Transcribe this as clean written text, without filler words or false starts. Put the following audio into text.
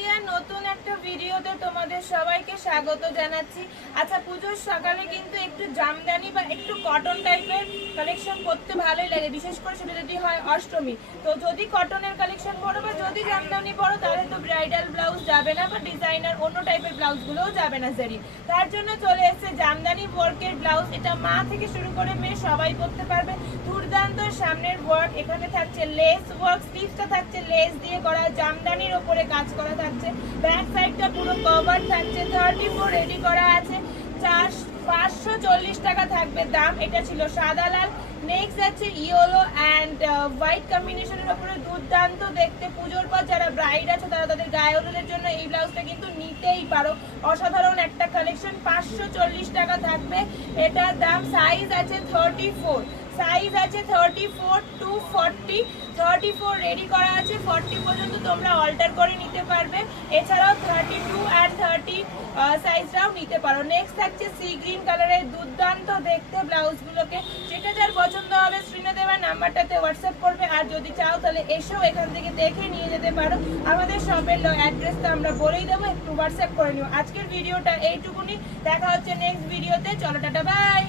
নাদিয়ার নতুন একটা ভিডিওতে তোমাদের সবাইকে স্বাগত জানাচ্ছি। আচ্ছা, পুজোর সকালে কিন্তু একটু জামদানি বা একটু কটন টাইপের কালেকশন করতে ভালোই লাগে, বিশেষ করে সেটা যদি হয় অষ্টমী। তো যদি কটনের কালেকশন পরো বা যদি জামদানি পরো তাহলে তো ব্রাইডাল ব্লাউজ যাবে না বা ডিজাইনার অন্য টাইপের ব্লাউজগুলোও যাবে না জারি। তার জন্য চলে এসেছে জামদানি ওয়ার্কের ব্লাউজ। এটা মা থেকে শুরু করে মেয়ে সবাই পরতে পারবে। দুর্দান্ত সামনের ওয়ার্ক, এখানে থাকছে লেস ওয়ার্ক, স্লিভসটা থাকছে লেস দিয়ে করা, জামদানির ওপরে কাজ করা থাকছে, ব্যাক সাইডটা পুরো কভার থাকছে, 34 রেডি করা আছে। 540 টাকা থাকবে দাম। এটা ছিল সাদা লাল, নেক্সট আছে ইয়েলো অ্যান্ড হোয়াইট কম্বিনেশনের উপরে দুর্দান্ত দেখতে। পুজোর পর যারা ব্রাইড আছে তারা তাদের গায়ে হলুদের জন্য এই ব্লাউজটা কিন্তু নিতেই পারো। অসাধারণ একটা কালেকশন, 540 টাকা থাকবে এটার দাম। সাইজ আছে 34, সাইজ আছে 34 টু 40, 34 রেডি করা আছে, 40 পর্যন্ত তোমরা অল্টার করে নিতে পারবে। এছাড়াও 32 অ্যান্ড 30 সাইজটাও নিতে পারো। নেক্সট থাকছে সি গ্রিন কালারের দুর্দান্ত দেখতে ব্লাউজগুলোকে। যেটা যার পছন্দ হবে স্ক্রিনে দেওয়া নাম্বারটাতে হোয়াটসঅ্যাপ করবে, আর যদি চাও তাহলে এসেও এখান থেকে দেখে নিয়ে যেতে পারো। আমাদের শপের অ্যাড্রেসটা আমরা বলেই দেবো, একটু হোয়াটসঅ্যাপ করে নিও। আজকের ভিডিওটা এইটুকুনি, দেখা হচ্ছে নেক্সট ভিডিওতে। চলো টাটা, বাই।